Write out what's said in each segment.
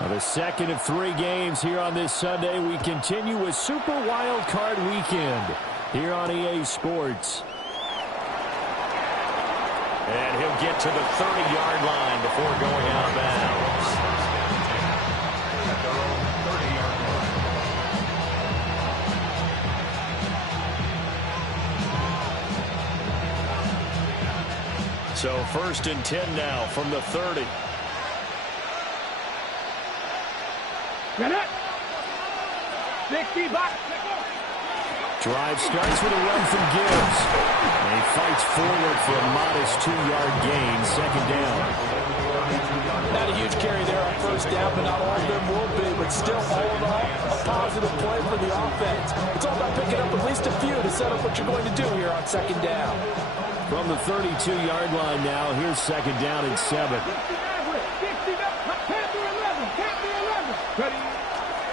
Well, the second of 3 games here on this Sunday. We continue with Super Wild Card Weekend here on EA Sports. And he'll get to the 30-yard line before going out of bounds. So 1st and 10 now from the 30. Get it. 60 back. Drive starts with a run from Gibbs. And he fights forward for a modest 2-yard gain, 2nd down. Not a huge carry there on 1st down, but not all of them will be. But still, all in all, a positive play for the offense. It's all about picking up at least a few to set up what you're going to do here on 2nd down. From the 32-yard line now, here's 2nd down and 7.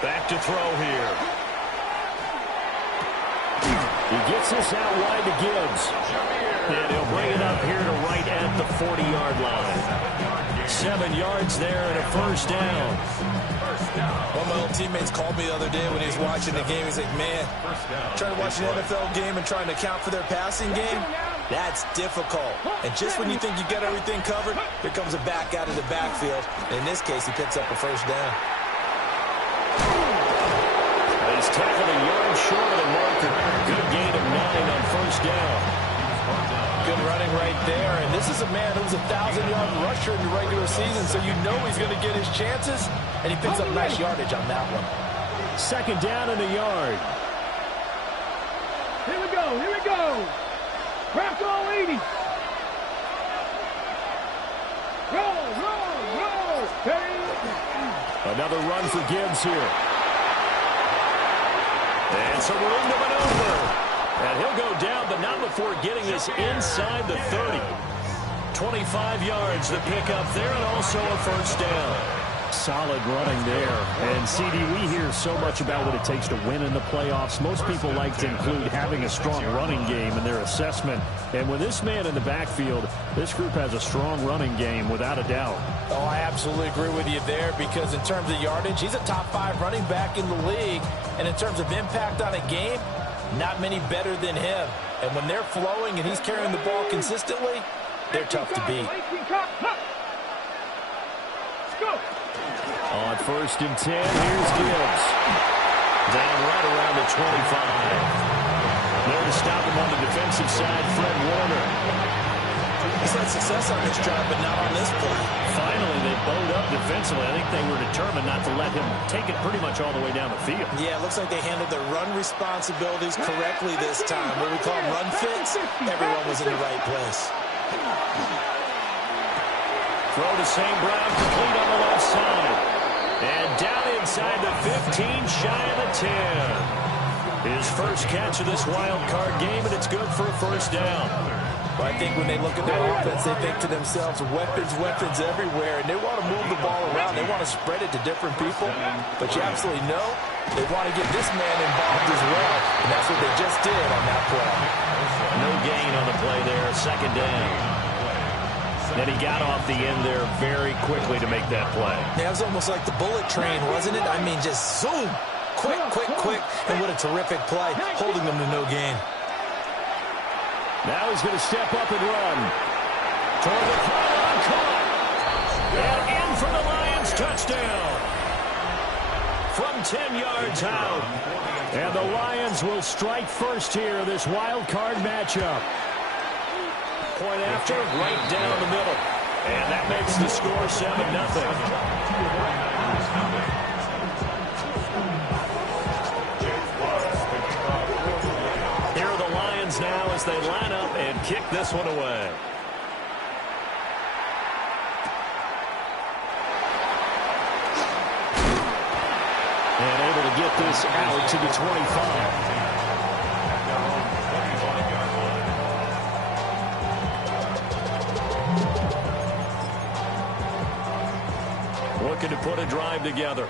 Back to throw here. He gets this out wide to Gibbs. And he'll bring it up here to right at the 40-yard line. 7 yards there and a 1st down. One of my old teammates called me the other day when he was watching the game. He's like, man, trying to watch an NFL game and trying to account for their passing game, that's difficult. And just when you think you got everything covered, here comes a back out of the backfield. And in this case, he picks up a 1st down. He's tackled a yard short of the marker. Good gain of 9 on 1st down. Good running right there. And this is a man who's a 1,000-yard rusher in the regular season, so you know he's going to get his chances. And he picks up nice yardage on that one. 2nd down and a yard. Here we go. Here we go. Crack all 80. Roll. Another run for Gibbs here. And some room to maneuver. And he'll go down, but not before getting this inside the 30. 25 yards the pickup there, and also a 1st down. Solid running there. And, CD, we hear so much about what it takes to win in the playoffs. Most people like to include having a strong running game in their assessment. And with this man in the backfield, this group has a strong running game, without a doubt. Oh, I absolutely agree with you there, because in terms of yardage, he's a top 5 running back in the league. And in terms of impact on a game, not mmany better than him. And when they're flowing and he's carrying the ball consistently, they're tough to beat. On 1st and 10, here's Gibbs. Down right around the 25. There to stop him on the defensive side, Fred Warner. He's had success on this drive, but not on this play. Finally, they bowed up defensively. I think they were determined not to let him take it pretty much all the way down the field. Yeah, it looks like they handled their run responsibilities correctly this time. What we call them run fits, everyone was in the right place. Throw to St. Brown, complete on the left side. And down inside the 15, shy of the 10. His first catch of this wild card game, and it's good for a 1st down. Well, I think when they look at their offense, they think to themselves, weapons everywhere, and they want to move the ball around. They want to spread it to different people, but you absolutely know they want to get this man involved as well, and that's what they just did on that play. No gain on the play there, 2nd down. And he got off the end there very quickly to make that play. Yeah, it was almost like the bullet train, wasn't it? I mean, just zoom, quick, and what a terrific play, holding them to no gain. Now he's going to step up and run. Toward the pylon, caught. And in for the Lions, touchdown. From 10 yards out. And the Lions will strike first here, this wild card matchup. Point after, right down the middle. And that makes the score 7-0. Here are the Lions now as they line up and kick this one away. And able to get this out to the 25. Looking to put a drive together.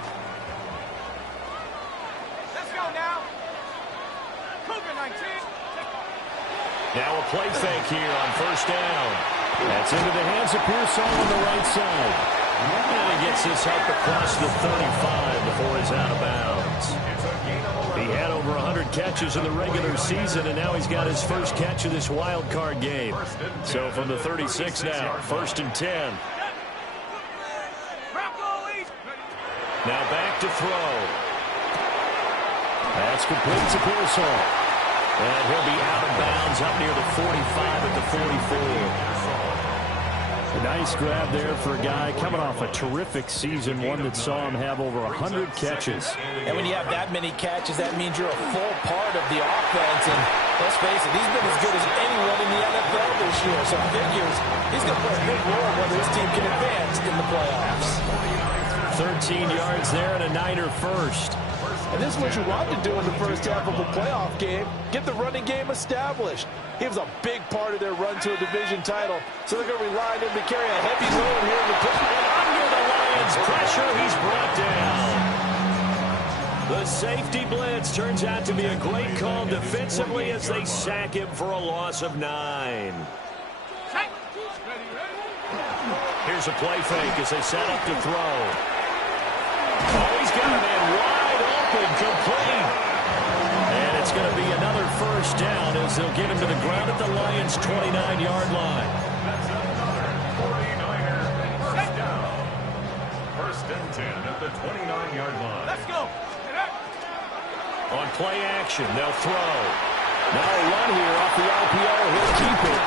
Let's go now. Cougar-19. Now a play fake here on 1st down. That's into the hands of Pearsall on the right side. And he gets picks this up across the 35 before he's out of bounds. He had over 100 catches in the regular season, and now he's got his first catch of this wild card game. So from the 36 now, 1st and 10. Now back to throw. That's complete to Pearsall. And he'll be out of bounds up near the 45 at the 44. A nice grab there for a guy coming off a terrific season, one that saw him have over 100 catches. And when you have that many catches, that means you're a full part of the offense. And let's face it, he's been as good as anyone in the NFL this year. So figures he's going to play a big role whether his team can advance in the playoffs. 13 yards there and a Niner first. And this is what you want to do in the first half of a playoff game. Get the running game established. He was a big part of their run to a division title. So they're going to rely on him to carry a heavy load here in the push. And under the Lions' pressure, he's brought down. The safety blitz turns out to be a great call defensively as they sack him for a loss of 9. Here's a play fake as they set up to throw. Oh, he's got a man wide open, complete. And it's going to be another first down as they'll get him to the ground at the Lions' 29-yard line. 49ers down. 1st and 10 at the 29-yard line. Let's go. On play action, they'll throw. Now a run here off the RPO. He'll keep it.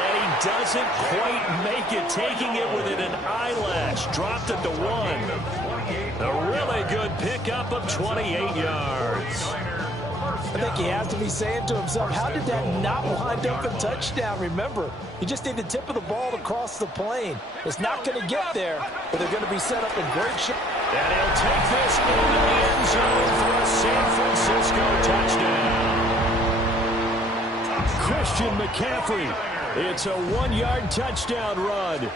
And he doesn't quite make it, taking it within an eyelash. Dropped it to 1. A really good pickup of 28 yards. I think he has to be saying to himself, how did that not wind up a touchdown? Remember, you just need the tip of the ball to cross the plane. It's not going to get there, but they're going to be set up in great shape. And he'll take this into the end zone for a San Francisco touchdown. Christian McCaffrey. It's a 1-yard touchdown run.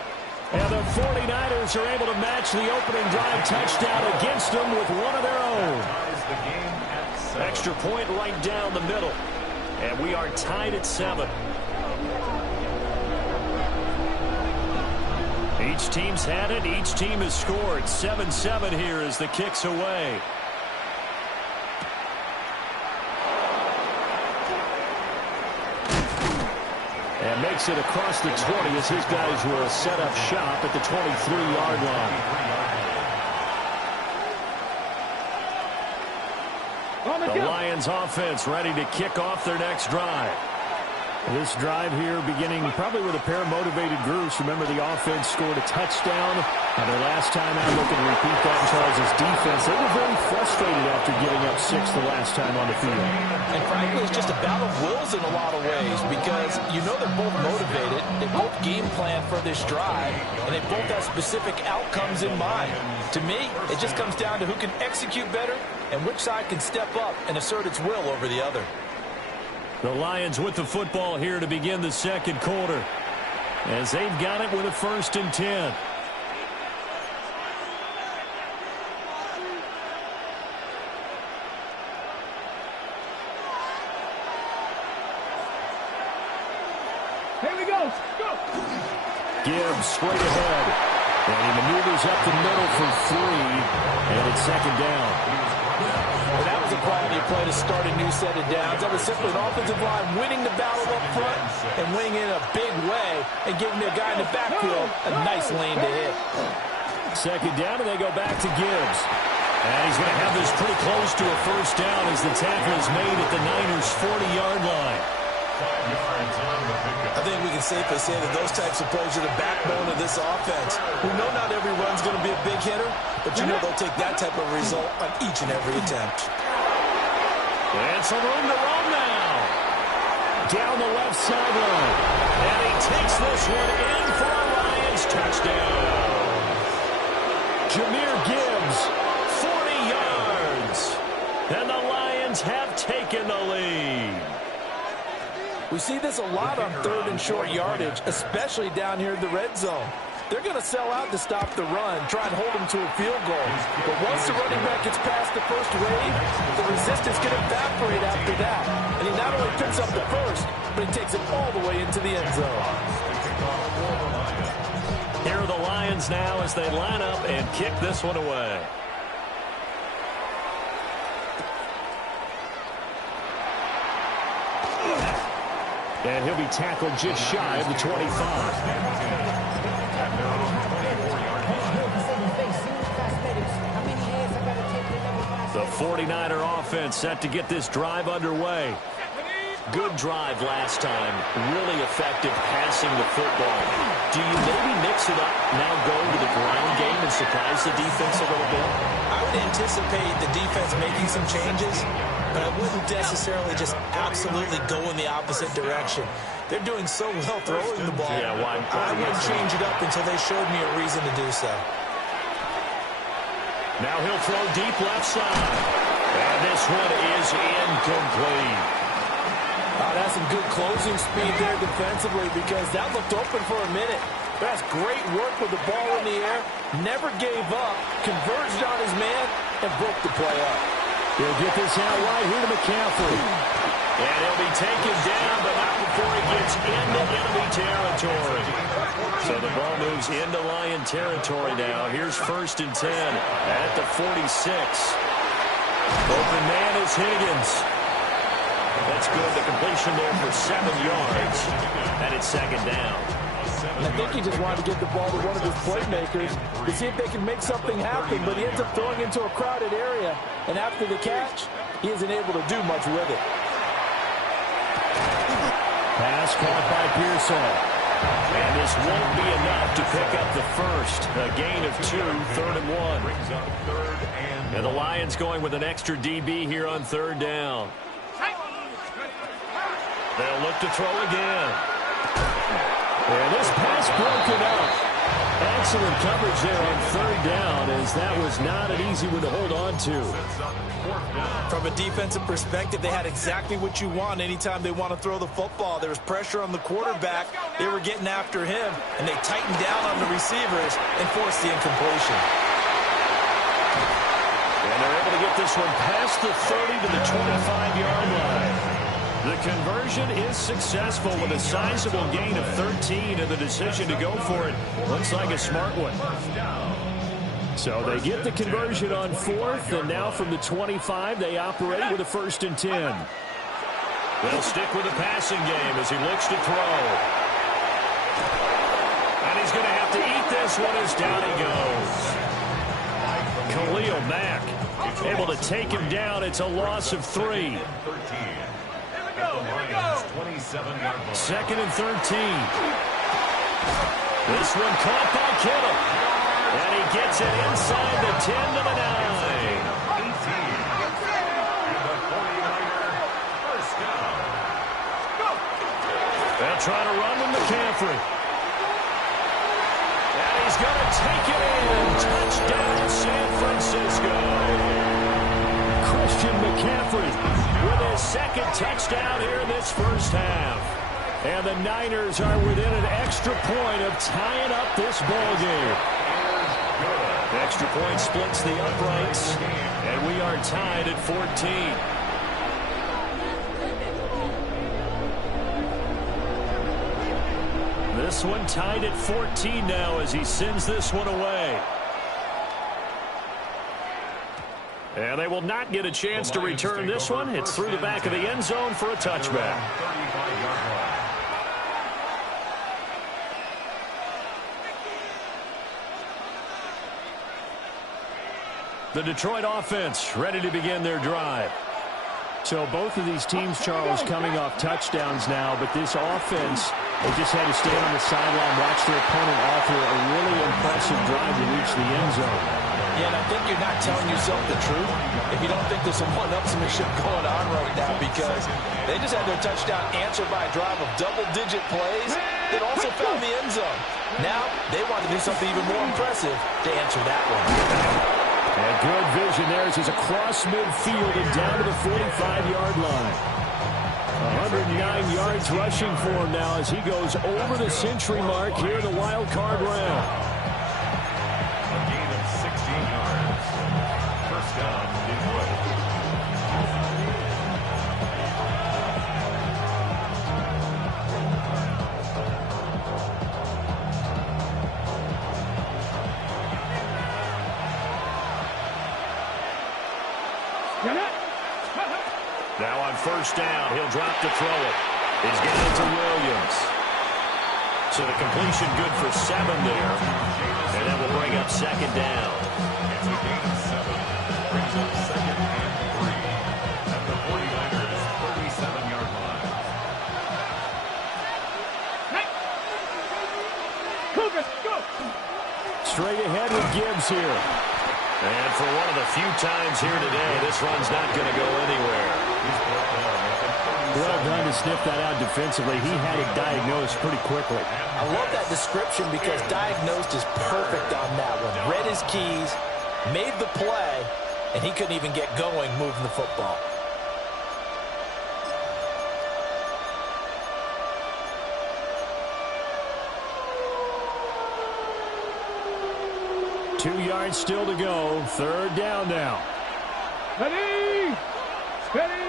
And the 49ers are able to match the opening drive touchdown against them with one of their own. Extra point right down the middle. And we are tied at 7. Each team's had it. Each team has scored. 7-7 here as the kick's away. And makes it across the 20 as his guys will set up shop at the 23-yard line. The Lions offense ready to kick off their next drive. This drive here beginning probably with a pair of motivated groups. Remember, the offense scored a touchdown. And their last time out, looking to repeat that in Charles' defense. They were very frustrated after giving up 6 the last time on the field. And frankly, it's just a battle of wills in a lot of ways because you know they're both motivated. They both game plan for this drive, and they both have specific outcomes in mind. To me, it just comes down to who can execute better and which side can step up and assert its will over the other. The Lions with the football here to begin the second quarter as they've got it with a 1st and 10. Here we go. Go. Gibbs straight ahead. And he maneuvers up the middle for 3. And it's 2nd down. Well, that was a quality play to start a new set of downs. That was simply an offensive line winning the battle up front and winning in a big way and giving their guy in the backfield a nice lane to hit. 2nd down, and they go back to Gibbs. And he's going to have this pretty close to a first down as the tackle is made at the Niners' 40-yard line. 5 yards on the pickup. I think we can safely say that those types of plays are the backbone of this offense. We know not every run's going to be a big hitter, but you know they'll take that type of result on each and every attempt. And some room to run now. Down the left sideline. And he takes this one in for a Lions touchdown. Jahmyr Gibbs, 40 yards. And the Lions have taken the lead. We see this a lot on 3rd and short yardage, especially down here in the red zone. They're going to sell out to stop the run, try and hold them to a field goal. But once the running back gets past the first wave, the resistance can evaporate after that. And he not only picks up the first, but he takes it all the way into the end zone. Here are the Lions Lions now as they line up and kick this one away. And he'll be tackled just shy of the 25. The 49er offense set to get this drive underway. Good drive last time. Really effective passing the football. Do you maybe mix it up, now go to the ground game and surprise the defense a little bit? I would anticipate the defense making some changes, but I wouldn't necessarily just absolutely go in the opposite direction. They're doing so well throwing the ball. Yeah, well, I wouldn't change it up until they showed me a reason to do so. Now he'll throw deep left side. And this one is incomplete. That's some good closing speed there defensively because that looked open for a minute. That's great work with the ball in the air. Never gave up, converged on his man, and broke the play up. He'll get this out wide here to McCaffrey. And he'll be taken down, but not before he gets into enemy territory. So the ball moves into Lion territory now. Here's 1st and 10 at the 46. Open man is Higgins. That's good. The completion there for 7 yards. And it's 2nd down. I think he just wanted to get the ball to one of his playmakers to see if they can make something happen, but he ends up throwing into a crowded area. And after the catch, he isn't able to do much with it. Pass caught by Pearsall. And this won't be enough to pick up the first. A gain of 2, 3rd and 1. And the Lions going with an extra DB here on 3rd down. They'll look to throw again. And this pass broken up. Excellent coverage there on 3rd down, as that was not an easy one to hold on to. From a defensive perspective, they had exactly what you want anytime they want to throw the football. There was pressure on the quarterback. They were getting after him, and they tightened down on the receivers and forced the incompletion. And they're able to get this one past the 30 to the 25-yard line. The conversion is successful with a sizable gain of 13, and the decision to go for it looks like a smart one. So they get the conversion on 4th, and now from the 25, they operate with a 1st and 10. They'll stick with the passing game as he looks to throw. And he's going to have to eat this one as down he goes. Khalil Mack able to take him down. It's a loss of 3. 2nd and 13. This one caught by Kittle. And he gets it inside the 10 to the 9. 18. They'll try to run with McCaffrey. And he's going to take it in. Touchdown, San Francisco. Christian McCaffrey with his 2nd touchdown here in this first half. And the Niners are within an extra point of tying up this ball game. Extra point splits the uprights, and we are tied at 14. This one tied at 14 now as he sends this one away. And they will not get a chance to return this one. It's through the back of the end zone for a touchback. The Detroit offense ready to begin their drive. So both of these teams, Charles, coming off touchdowns now, but this offense, they just had to stand on the sideline, watch their opponent offer a really impressive drive to reach the end zone. Yeah, and I think you're not telling yourself the truth if you don't think there's some one-upsmanship going on right now, because they just had their touchdown answered by a drive of double-digit plays that also found the end zone. Now they want to do something even more impressive to answer that one. And good vision there as he's across midfield and down to the 45-yard line. 109 yards rushing for him now as he goes over the century mark here in the wild card round. A gain of 16 yards. First down, Detroit. Now on first down, he'll drop to throw it. He's getting it to Williams. So the completion good for 7 there. And that will bring up second down. It's a gain of 7. Brings up second and 3. At the 49ers 37-yard line. Straight ahead with Gibbs here. And for one of the few times here today, this run's not going to go anywhere. Well done to sniff that out defensively. He had it diagnosed pretty quickly. I love that description because diagnosed is perfect on that one. Read his keys, made the play, and he couldn't even get going moving the football. Two yards still to go. Third down now. Steady! Steady!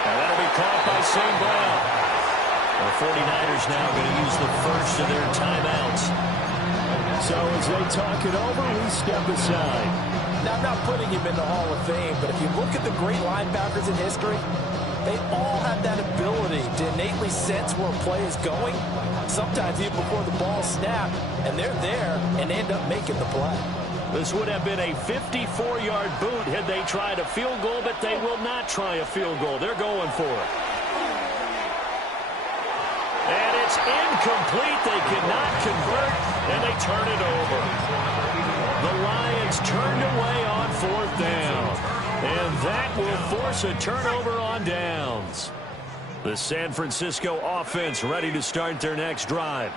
And that'll be caught by St. Brown. The 49ers now going to use the first of their timeouts. So as they talk it over, we step aside. Now, I'm not putting him in the Hall of Fame, but if you look at the great linebackers in history, they all have that ability to innately sense where a play is going, sometimes even before the ball snapped, and they're there and end up making the play. This would have been a 54-yard boot had they tried a field goal, but they will not try a field goal. They're going for it. And it's incomplete. They cannot convert, and they turn it over. The Lions turned away on fourth down. And that will force a turnover on downs. The San Francisco offense ready to start their next drive.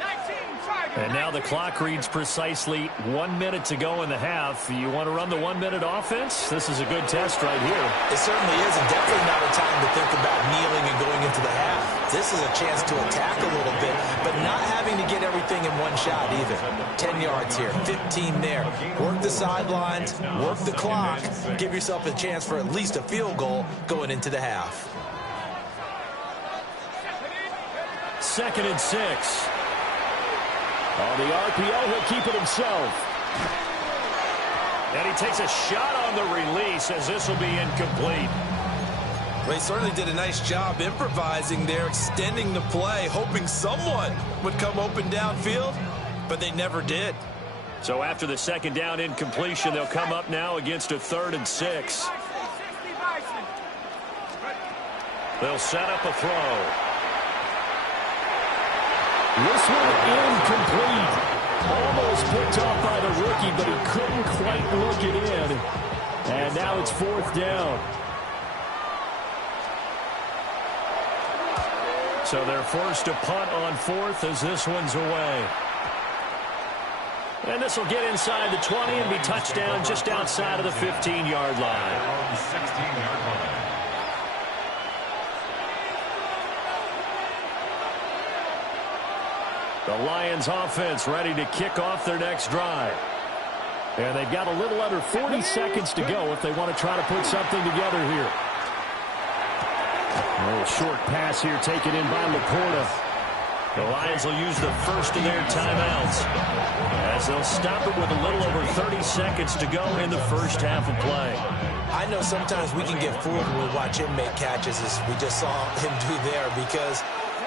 And now the clock reads precisely 1 minute to go in the half. You want to run the 1 minute offense? This is a good test right here. It certainly is, and definitely not a time to think about kneeling and going into the half. This is a chance to attack a little bit, but not having to get everything in one shot either. 10 yards here, 15 there. Work the sidelines, work the clock, give yourself a chance for at least a field goal going into the half. 2nd and 6. On the RPO, he'll keep it himself. And he takes a shot on the release as this will be incomplete. They certainly did a nice job improvising there, extending the play, hoping someone would come open downfield, but they never did. So after the second down incompletion, they'll come up now against a 3rd and 6. They'll set up a throw. This one incomplete. Almost picked off by the rookie, but he couldn't quite look it in. And now it's 4th down. So they're forced to punt on 4th as this one's away. And this will get inside the 20 and be touchdown just outside of the 15-yard line. 16-yard line. The Lions offense ready to kick off their next drive. And they've got a little under 40 seconds to go if they want to try to put something together here. A little short pass here taken in by Laporta. The Lions will use the first of their timeouts as they'll stop it with a little over 30 seconds to go in the first half of play. I know sometimes we can get fooled when we watch him make catches as we just saw him do there because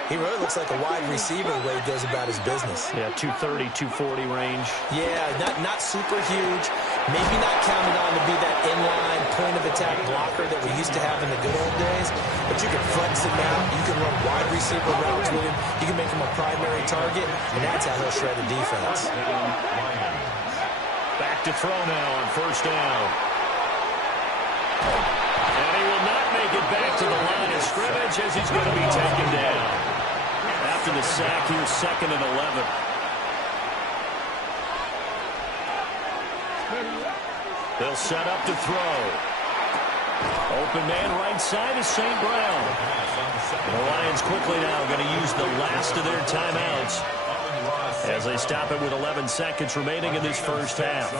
he really looks like a wide receiver the way he goes about his business. Yeah, 230, 240 range. Yeah, not super huge. Maybe not counted on to be that inline point-of-attack blocker that we used to have in the good old days. But you can flex him out. You can run wide receiver routes with him. You can make him a primary target, and that's how he'll shred the defense. Back to throw now on first down. And he will not make it back to the line of scrimmage as he's going to be taken down. After the sack here, 2nd and 11. They'll set up to throw. Open man right side is St. Brown. The Lions quickly now going to use the last of their timeouts as they stop it with 11 seconds remaining in this first half.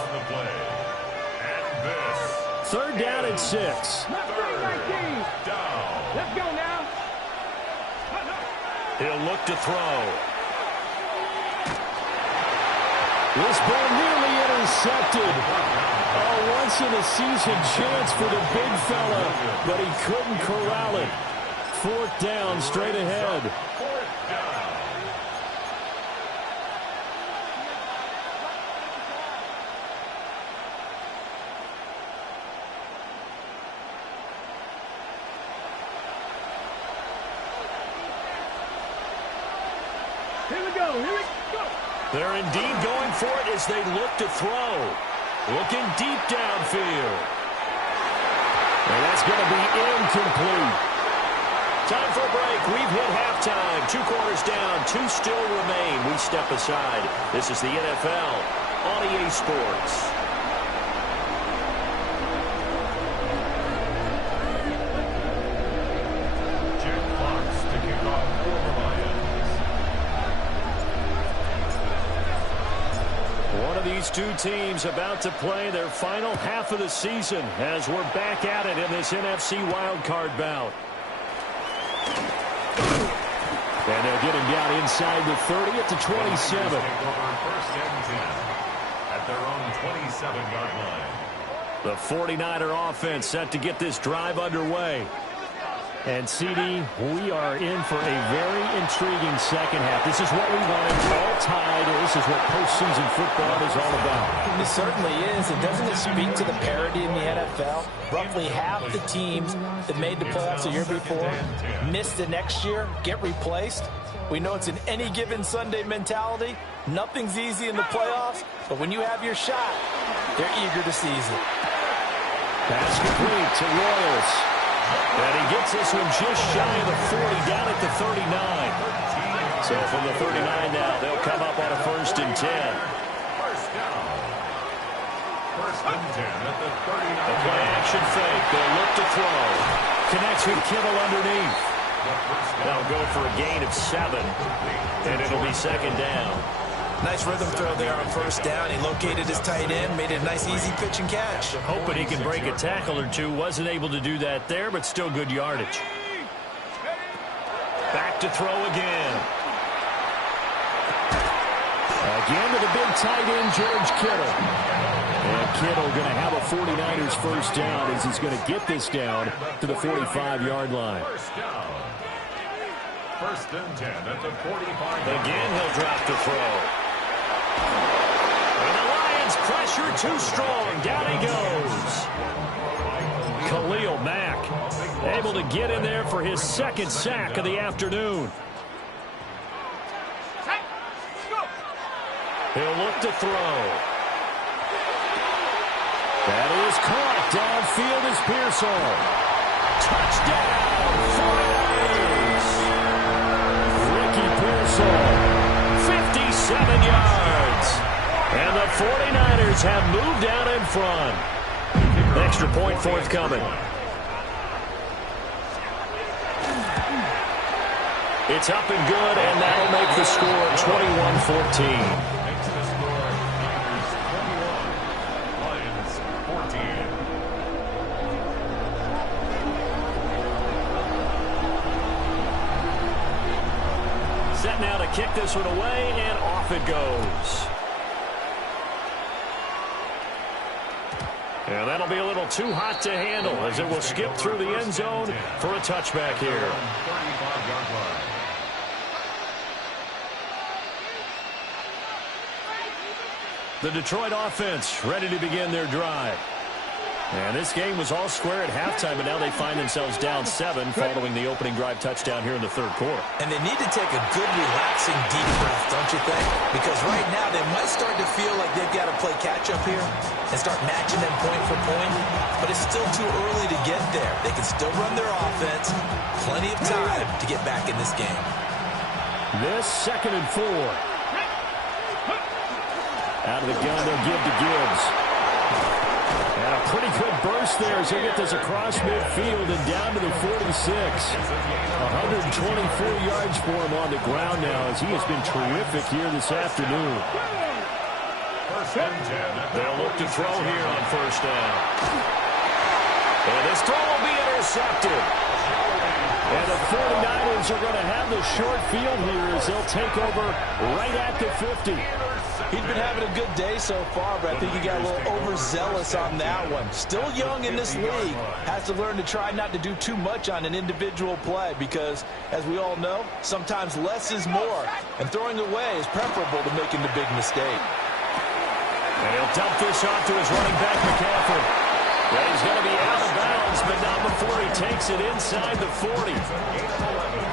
3rd down and 6. Let's go now. He'll look to throw. This ball nearly intercepted. A once-in-a-season chance for the big fella, but he couldn't corral it. 4th down, straight ahead. Here we go. Here we go. They're indeed going for it as they look to throw. Looking deep downfield. And that's going to be incomplete. Time for a break. We've hit halftime. 2 quarters down. 2 still remain. We step aside. This is the NFL on EA Sports. Jack Fox to kick off for the Lions. One of these two teams about to play their final half of the season as we're back at it in this NFC wildcard bout. And they'll get him down inside the 30 at the 27. First and 10 at their own 27-yard line. The 49er offense set to get this drive underway. And, CD, we are in for a very intriguing second half. This is what we wanted, all tied. This is what postseason football is all about. It certainly is. And doesn't it speak to the parity in the NFL? Roughly half the teams that made the playoffs the year before miss the next year, get replaced. We know it's an any given Sunday mentality. Nothing's easy in the playoffs, but when you have your shot, they're eager to seize it. Pass complete to Royals. And he gets this one just shy of the 40, down at the 39. So from the 39 now, they'll come up on a 1st and 10. First down. First and 10 at the 39. The play action fake. They'll look to throw. Connects with Kittle underneath. They'll go for a gain of 7. And it'll be 2nd down. Nice rhythm throw there on 1st down. He located his tight end, made it a nice easy pitch and catch. Hoping he can break a tackle or two. Wasn't able to do that there, but still good yardage. Back to throw again. Again to the big tight end, George Kittle. And Kittle going to have a 49ers 1st down as he's going to get this down to the 45-yard line. First down. First and 10 at the 45. Again, he'll drop the throw. And the Lions pressure too strong. Down he goes. Khalil Mack able to get in there for his 2nd sack of the afternoon. He'll look to throw. That is caught. Downfield is Pearsall. Touchdown, 49ers. Ricky Pearsall, 57 yards. And the 49ers have moved out in front. Extra point forthcoming. It's up and good, and that'll make the score 21-14. Makes the score Niners 21, Lions 14. Set now to kick this one away, and off it goes. And that'll be a little too hot to handle as it will skip through the end zone for a touchback here. 35-yard line. The Detroit offense ready to begin their drive. And this game was all square at halftime, but now they find themselves down 7 following the opening drive touchdown here in the 3rd quarter. And they need to take a good, relaxing, deep breath, don't you think? Because right now they might start to feel like they've got to play catch-up here and start matching them point for point. But it's still too early to get there. They can still run their offense. Plenty of time to get back in this game. This 2nd and 4. Out of the gun, they'll give to Gibbs. And a pretty good burst there as he gets this across midfield and down to the 46. 124 yards for him on the ground now as he has been terrific here this afternoon. First and 10. They'll look to throw here on 1st down. And this throw will be intercepted. And the 49ers are going to have the short field here as they'll take over right at the 50. He's been having a good day so far, but I think he got a little overzealous on that one. Still young in this league. Has to learn to try not to do too much on an individual play because, as we all know, sometimes less is more. And throwing away is preferable to making the big mistake. And he'll dump this off to his running back, McCaffrey. Well, he's going to be out of bounds, but not before he takes it inside the 40.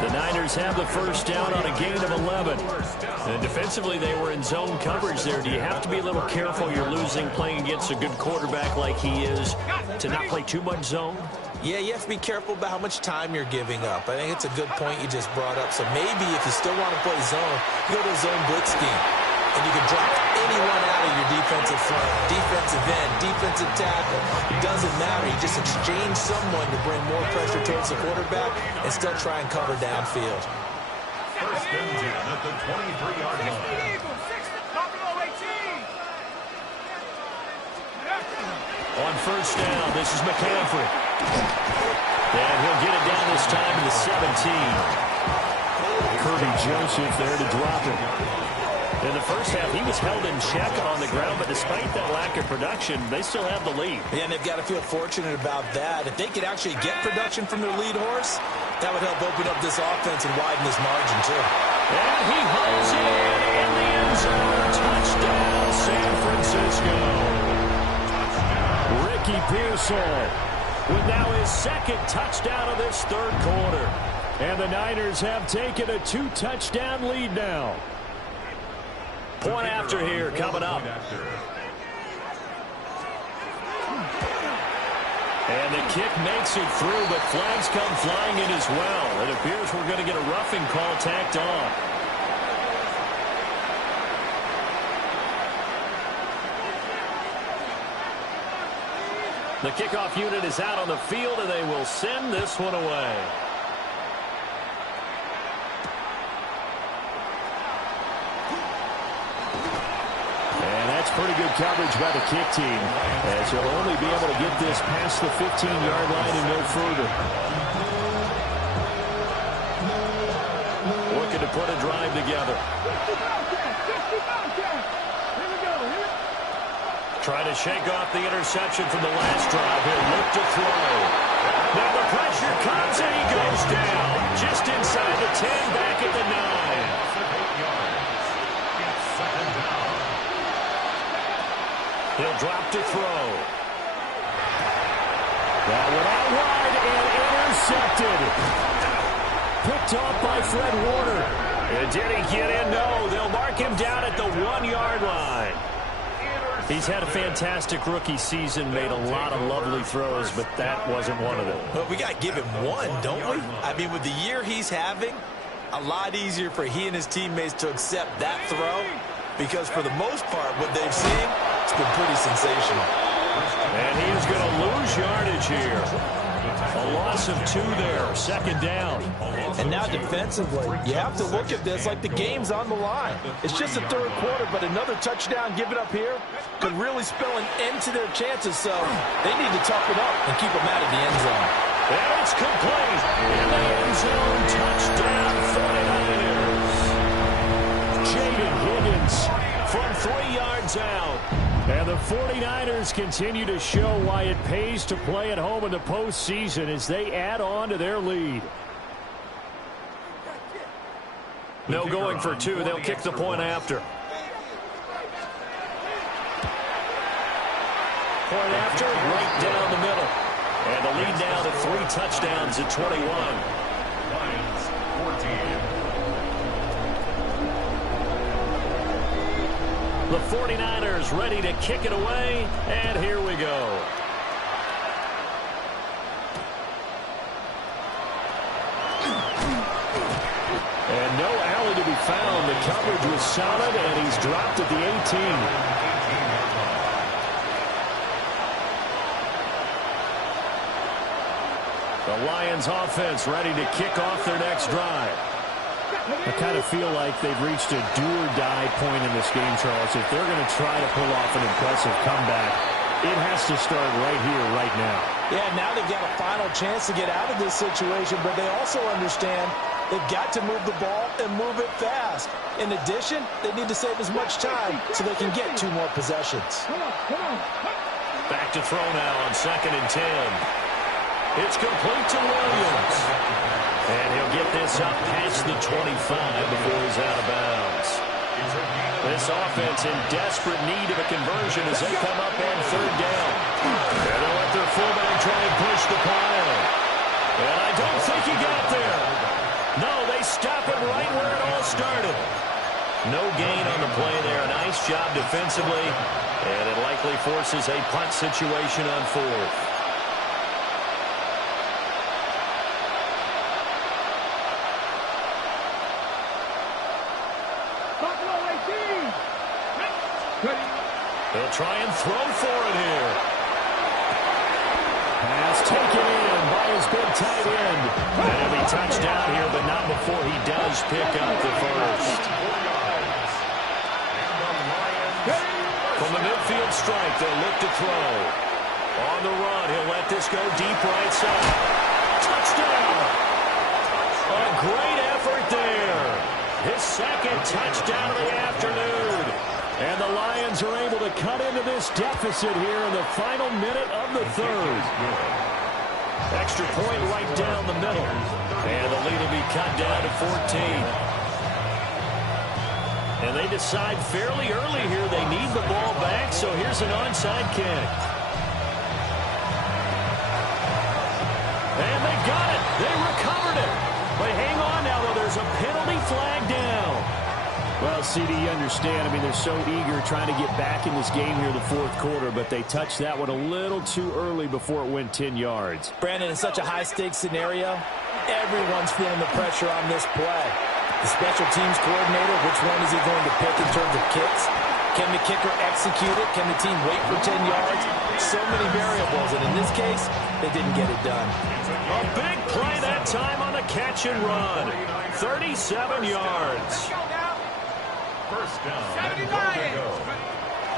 The Niners have the first down on a gain of 11. And defensively, they were in zone coverage there. Do you have to be a little careful you're losing playing against a good quarterback like he is to not play too much zone? Yeah, you have to be careful about how much time you're giving up. I think it's a good point you just brought up. So maybe if you still want to play zone, go to a zone blitz scheme. And you can drop anyone out of your defensive front, defensive end, defensive tackle. It doesn't matter. You just exchange someone to bring more pressure towards the quarterback and still try and cover downfield. First and 10 at the 23-yard line. On first down, this is McCaffrey. And he'll get it down this time to the 17. Kirby Joseph there to drop it. In the first half, he was held in check on the ground, but despite that lack of production, they still have the lead. Yeah, and they've got to feel fortunate about that. If they could actually get production from their lead horse, that would help open up this offense and widen this margin, too. And he hauls it in the end zone. Touchdown, San Francisco. Ricky Pearsall with now his second touchdown of this third quarter. And the Niners have taken a 2-touchdown lead now. Point after here coming up. And the kick makes it through, but flags come flying in as well. It appears we're going to get a roughing call tacked on. The kickoff unit is out on the field, and they will send this one away. Pretty good coverage by the kick team, as he'll only be able to get this past the 15-yard line and no further. Looking to put a drive together. Trying to shake off the interception from the last drive. He'll look to throw. Now the pressure comes and he goes down. Just inside the 10, back at the 9. He'll drop to throw. That one out wide and intercepted. Picked off by Fred Warner. And did he get in? No. They'll mark him down at the 1-yard line. He's had a fantastic rookie season, made a lot of lovely throws, but that wasn't one of them. Well, we got to give him one, don't we? I mean, with the year he's having, a lot easier for he and his teammates to accept that throw because for the most part, what they've seen, it's been pretty sensational. And he is going to lose yardage here. A loss of 2 there, second down. And now defensively, you have to look at this like the game's on the line. It's just the third quarter, but another touchdown given up here could really spell an end to their chances, so they need to toughen up and keep them out of the end zone. And it's complete. In the end zone, touchdown 49ers. Jaden Higgins from 3 yards out. And the 49ers continue to show why it pays to play at home in the postseason as they add on to their lead. No going for 2. They'll kick the point after. Point after, right down the middle. And the lead now to 3 touchdowns at 21. Lions 14. The 49ers ready to kick it away, and here we go. And no alley to be found. The coverage was solid, and he's dropped at the 18. The Lions offense ready to kick off their next drive. I kind of feel like they've reached a do-or-die point in this game, Charles. If they're going to try to pull off an impressive comeback, it has to start right here, right now. Yeah, now they've got a final chance to get out of this situation, but they also understand They've got to move the ball and move it fast. In addition, they need to save as much time so they can get 2 more possessions. Back to throw now on 2nd and 10. It's complete to Williams. And he'll get this up past the 25 before he's out of bounds. This offense in desperate need of a conversion as they come up on 3rd down. And they'll let their fullback try and push the pile. And I don't think he got there. No, they stop it right where it all started. No gain on the play there. Nice job defensively. And it likely forces a punt situation on 4th. They'll try and throw for it here. Pass taken in by his big tight end. And he'll be touched down here, but not before he does pick up the first. From the midfield strike, they'll look to throw. On the run, he'll let this go deep right side. Touchdown! A great effort there. His 2nd touchdown of the afternoon. And the Lions are able to cut into this deficit here in the final minute of the 3rd. Extra point right down the middle. And the lead will be cut down to 14. And they decide fairly early here they need the ball back, so here's an onside kick. And they got it. They recovered it. But hang on now, though. There's a penalty flag down. Well, CD, you understand. I mean, they're so eager trying to get back in this game here in the 4th quarter, but they touched that one a little too early before it went 10 yards. Brandon, in such a high-stakes scenario, everyone's feeling the pressure on this play. The special teams coordinator, which one is he going to pick in terms of kicks? Can the kicker execute it? Can the team wait for 10 yards? So many variables, and in this case, they didn't get it done. A big play that time on the catch and run. 37 yards. First down.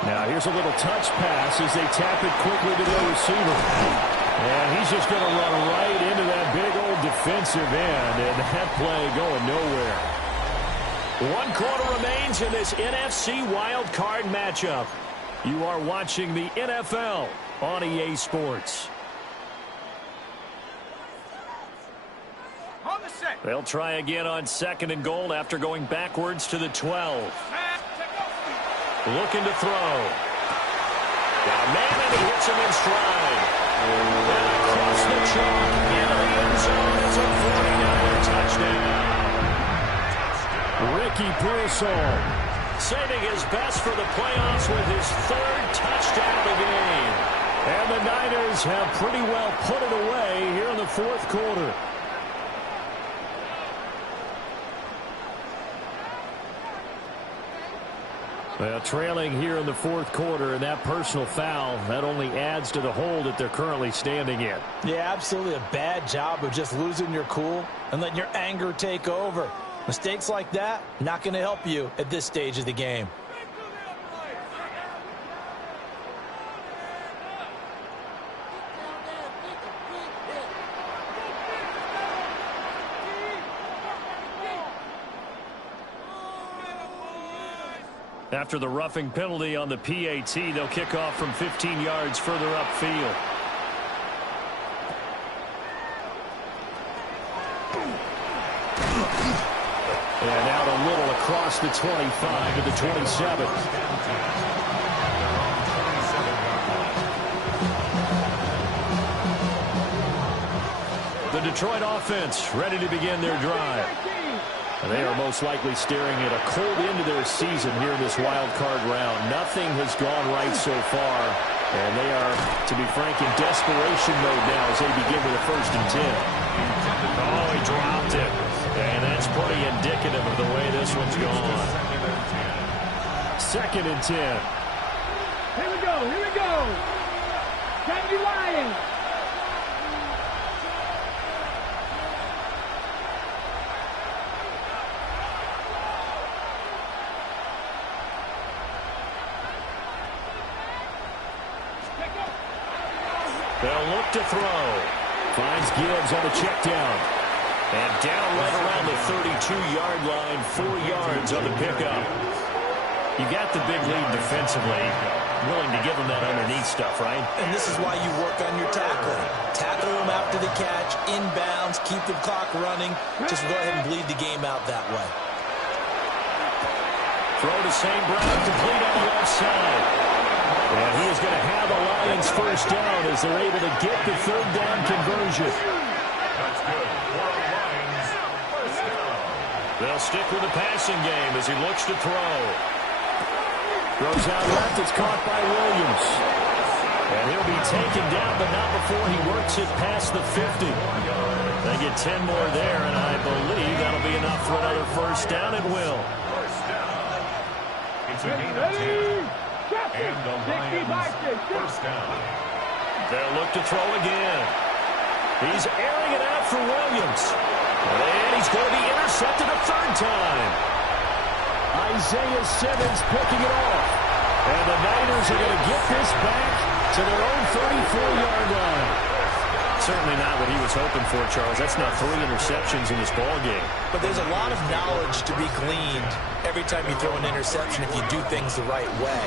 Now, here's a little touch pass as they tap it quickly to their receiver. And he's just going to run right into that big old defensive end, and that play going nowhere. 1 quarter remains in this NFC wild card matchup. You are watching the NFL on EA Sports. They'll try again on 2nd and goal after going backwards to the 12. Looking to throw. Got a man and he hits him in stride. And across the chalk into the end zone. It's a 49er touchdown. Ricky Pearsall saving his best for the playoffs with his 3rd touchdown of the game. And the Niners have pretty well put it away here in the 4th quarter. Well, trailing here in the 4th quarter, and that personal foul, that only adds to the hole that they're currently standing in. Yeah, absolutely a bad job of just losing your cool and letting your anger take over. Mistakes like that, not going to help you at this stage of the game. After the roughing penalty on the PAT, they'll kick off from 15 yards further upfield. And out a little across the 25 to the 27. The Detroit offense ready to begin their drive. And they are most likely staring at a cold end to their season here in this wild card round. Nothing has gone right so far. And they are, to be frank, in desperation mode now as they begin with a 1st and 10. Oh, he dropped it. And that's pretty indicative of the way this one's gone. 2nd and 10. Here we go. Here we go. Sandy Lions. They'll look to throw. Finds Gibbs on the check down. And down right around the 32-yard line, 4 yards on the pickup. You got the big lead defensively. Willing to give them that underneath stuff, right? And this is why you work on your tackling. Tackle them after the catch, inbounds, keep the clock running. Just go ahead and bleed the game out that way. Throw to St. Brown, complete on the left side. And he is going to have the Lions first down as they're able to get the third down conversion. That's good. For the Lions, first down. They'll stick with the passing game as he looks to throw. Throws out left, it's caught by Williams. And he'll be taken down, but not before he works it past the 50. They get 10 more there, and I believe that'll be enough for another first down. It will. First down. It's a gain of 10. And the Lions, first down. They'll look to throw again. He's airing it out for Williams. And he's going to be intercepted a third time. Isaiah Simmons picking it off. And the Niners are going to get this back to their own 34-yard line. Certainly not what he was hoping for, Charles. That's now 3 interceptions in this ballgame. But there's a lot of knowledge to be gleaned every time you throw an interception if you do things the right way.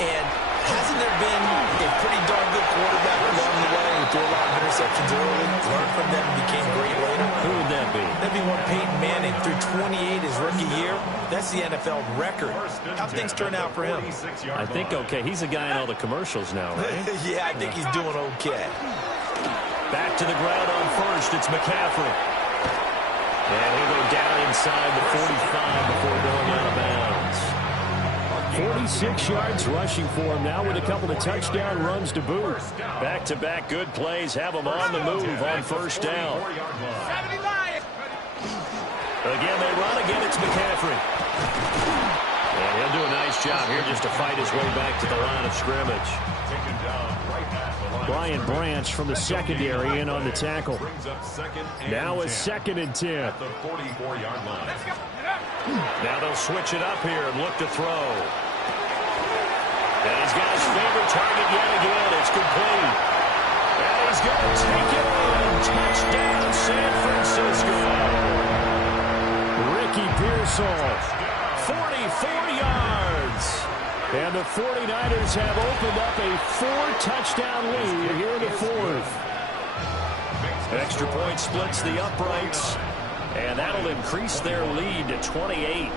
And hasn't there been a pretty darn good quarterback along the way who threw a lot of interceptions early, learned from them, and became great later? Who would that be? That'd be one Peyton Manning. Threw 28 his rookie year. That's the NFL record. How'd things turn out for him? I think okay. He's a guy in all the commercials now, right? Yeah, I think he's doing okay. Back to the ground on first. It's McCaffrey. And he'll go down inside the 45 before going out of bounds. 46 yards rushing for him now with a couple of touchdown runs to boot. Back-to-back good plays have him on the move on first down. Again, they run. Again, it's McCaffrey. And he'll do a nice job here just to fight his way back to the line of scrimmage. Brian Branch from the secondary in on the tackle. Now it's 2nd and 10. At the 44-yard line. Now they'll switch it up here and look to throw. And he's got his favorite target yet again. It's complete. And he's going to take it in. Touchdown, San Francisco. Ricky Pearsall, 44 yards. And the 49ers have opened up a 4-touchdown lead here in the 4th. Extra point splits the uprights, and that'll increase their lead to 28.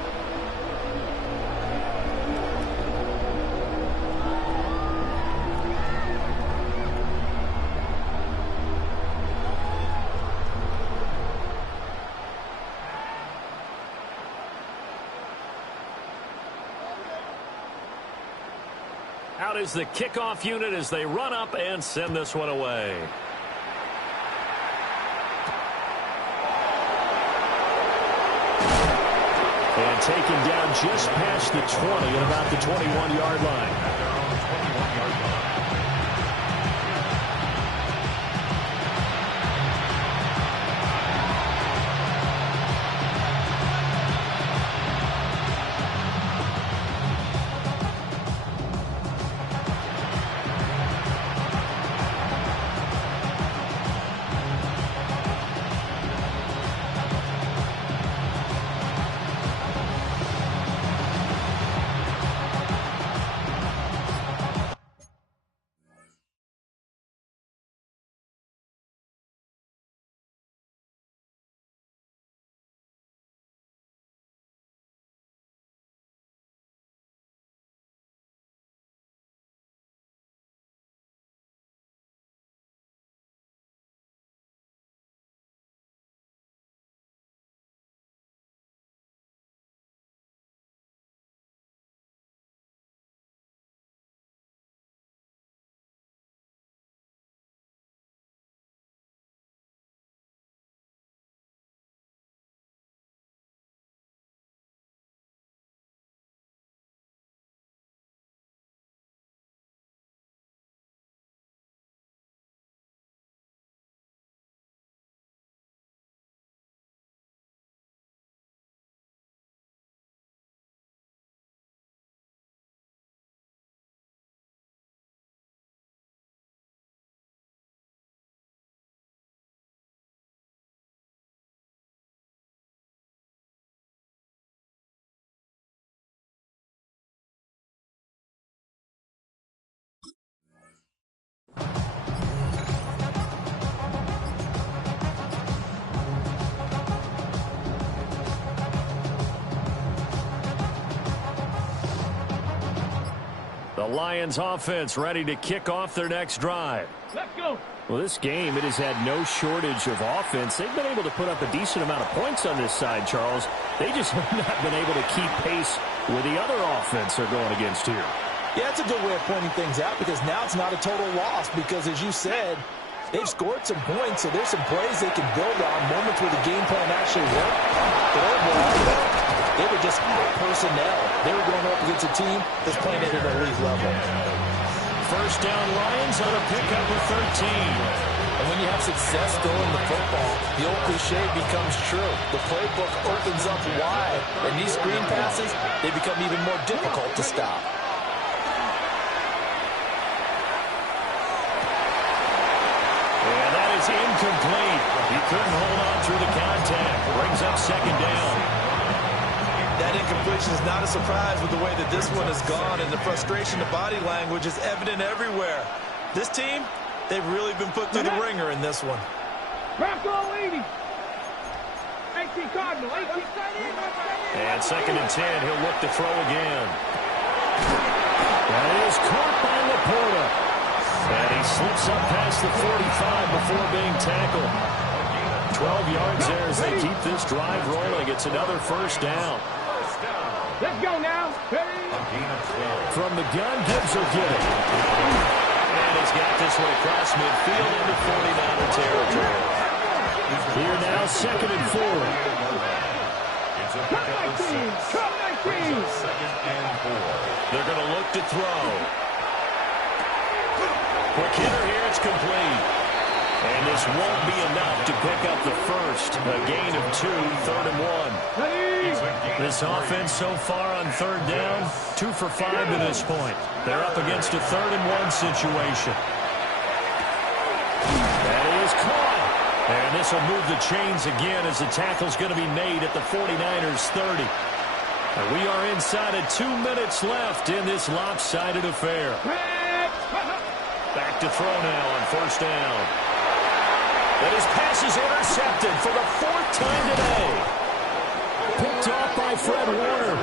Out is the kickoff unit as they run up and send this one away. And taken down just past the 20 at about the 21-yard line. The Lions offense ready to kick off their next drive. Let's go. Well, this game, it has had no shortage of offense. They've been able to put up a decent amount of points on this side, Charles. They just have not been able to keep pace with the other offense they're going against here. Yeah, it's a good way of pointing things out because now it's not a total loss because, as you said, they've scored some points, so there's some plays they can build on, moments where the game plan actually worked. But overall, they were just personnel. They were going up against a team that's playing at an elite level. First down, Lions on a pickup of 13. And when you have success throwing the football, the old cliche becomes true. The playbook opens up wide, and these screen passes, they become even more difficult to stop. Yeah, that is incomplete. He couldn't hold on through the contact. Brings up second down. That incompletion is not a surprise with the way that this one has gone, and the frustration, the body language is evident everywhere. This team, they've really been put through the ringer in this one. Bronco 80. 18 Cardinal. 18. And second and 10, he'll look to throw again. That is caught by Laporta. And he slips up past the 45 before being tackled. 12 yards there as they keep this drive rolling. It's another first down. Let's go now. From the gun, Gibbs will get it. And he's got this one across midfield into 49er territory. Here now, second and 4. Come 19. Come 19. Second and 4. They're going to look to throw. Quick hitter here, it's complete. And this won't be enough to pick up the first. A gain of 2, third and 1. This offense so far on third down, 2 for 5 to this point. They're up against a third and 1 situation. That is caught. And this will move the chains again as the tackle's going to be made at the 49ers 30. And we are inside of 2 minutes left in this lopsided affair. Back to throw now on first down. And his pass is intercepted for the 4th time today. Picked off by Fred Warner.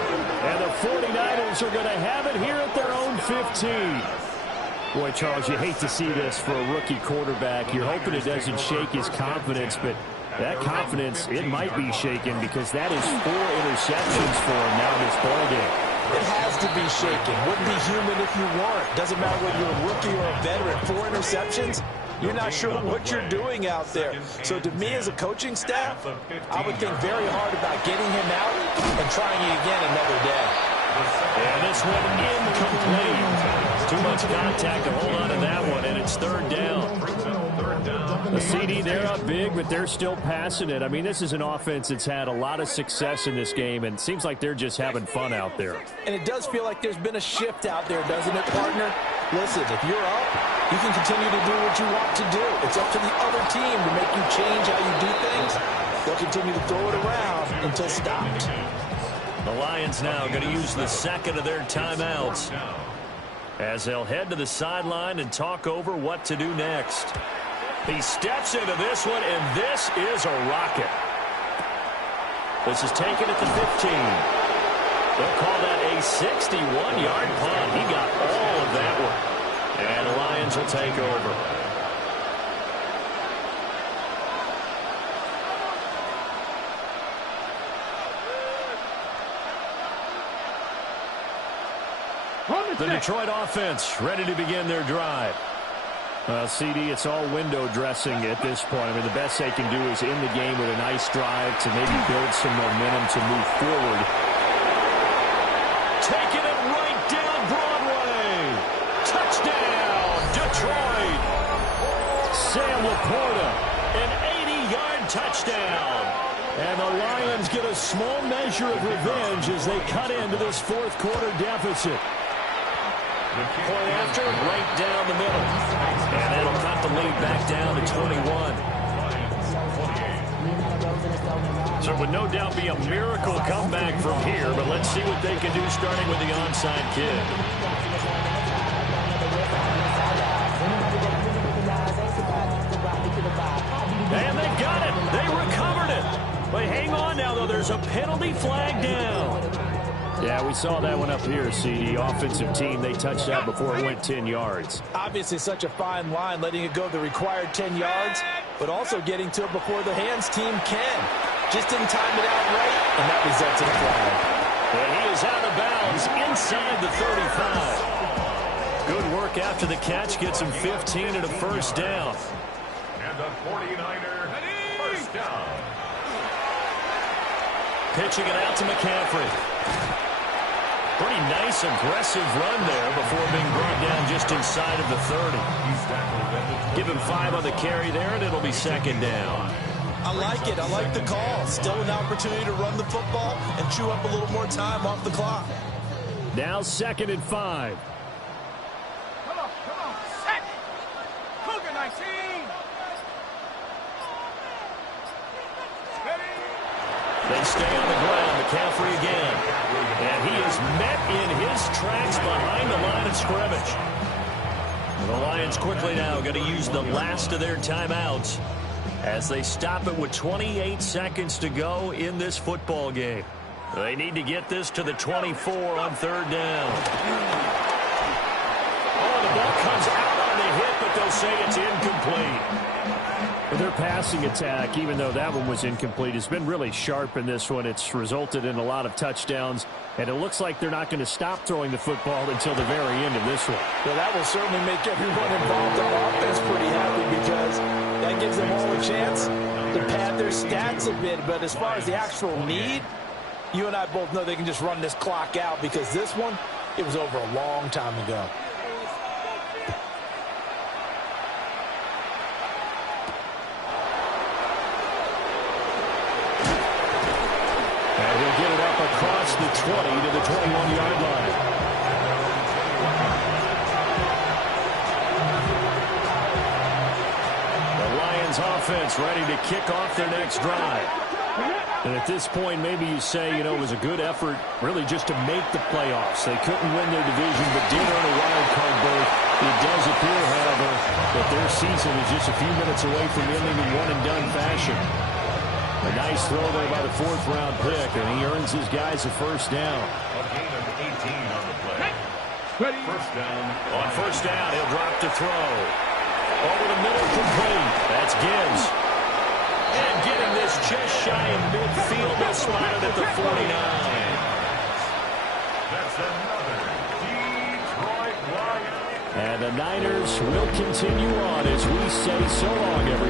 And the 49ers are going to have it here at their own 15. Boy, Charles, you hate to see this for a rookie quarterback. You're hoping it doesn't shake his confidence, but that confidence, it might be shaken because that is 4 interceptions for him now in this ballgame. It has to be shaken. Wouldn't be human if you weren't. Doesn't matter whether you're a rookie or a veteran. 4 interceptions, you're not sure what you're doing out there. So to me as a coaching staff, I would think very hard about getting him out and trying it again another day. And this one incomplete. Too much contact to hold on to that one, and it's third down. The CD, they're up big, but they're still passing it. I mean, this is an offense that's had a lot of success in this game, and it seems like they're just having fun out there. And it does feel like there's been a shift out there, doesn't it, partner? Listen, if you're up, you can continue to do what you want to do. It's up to the other team to make you change how you do things. They'll continue to throw it around until stopped. The Lions now going to use the second of their timeouts as they'll head to the sideline and talk over what to do next. He steps into this one, and this is a rocket. This is taken at the 15. They'll call that a 61-yard punt. He got all of that one. And the Lions will take over. The Detroit offense ready to begin their drive. CD, it's all window dressing at this point. I mean, the best they can do is end the game with a nice drive to maybe build some momentum to move forward. Taking it right down Broadway. Touchdown, Detroit. Sam Laporta, an 80-yard touchdown. And the Lions get a small measure of revenge as they cut into this fourth quarter deficit. Point after, right down the middle. And that'll cut the lead back down to 21. So it would no doubt be a miracle comeback from here, but let's see what they can do starting with the onside kick. And they got it. They recovered it. But hang on now, though. There's a penalty flag down. Yeah, we saw that one up here, CD. Offensive team, they touched out before it went 10 yards. Obviously such a fine line, letting it go the required 10 yards, but also getting to it before the hands team can. Just didn't time it out right, and that results in a flag. And he is out of bounds inside the 35. Good work after the catch. Gets him 15 and a first down. And the 49er first down. Pitching it out to McCaffrey. Pretty nice, aggressive run there before being brought down just inside of the 30. Give him 5 on the carry there, and it'll be second down. I like it. I like the call. Still an opportunity to run the football and chew up a little more time off the clock. Now 2nd and 5. Come on, set. Cougar 19. They stay on the ground. McCaffrey again. And he is met in his tracks behind the line of scrimmage. The Lions quickly now going to use the last of their timeouts as they stop it with 28 seconds to go in this football game. They need to get this to the 24 on 3rd down. Oh, the ball comes out on the hit, but they'll say it's incomplete. Their passing attack, even though that one was incomplete, has been really sharp in this one. It's resulted in a lot of touchdowns, and it looks like they're not going to stop throwing the football until the very end of this one. Well, that will certainly make everyone involved on offense pretty happy because that gives them all a chance to pad their stats a bit. But as far as the actual need, you and I both know they can just run this clock out because this one, it was over a long time ago. Get it up across the 20 to the 21-yard line. The Lions offense ready to kick off their next drive. And at this point, maybe you say, you know, it was a good effort really just to make the playoffs. They couldn't win their division, but did earn a wild card berth. It does appear, however, that their season is just a few minutes away from ending in one-and-done fashion. A nice throw there by the 4th-round pick, and he earns his guys a first down. A gain of 18 on the play. First down. On first down, he'll drop to throw. Over the middle, complete. That's Gibbs. And getting this just shy of midfield, they'll spot it at the 49. That's another Detroit Lions. And the Niners will continue on as we say so long, everyone.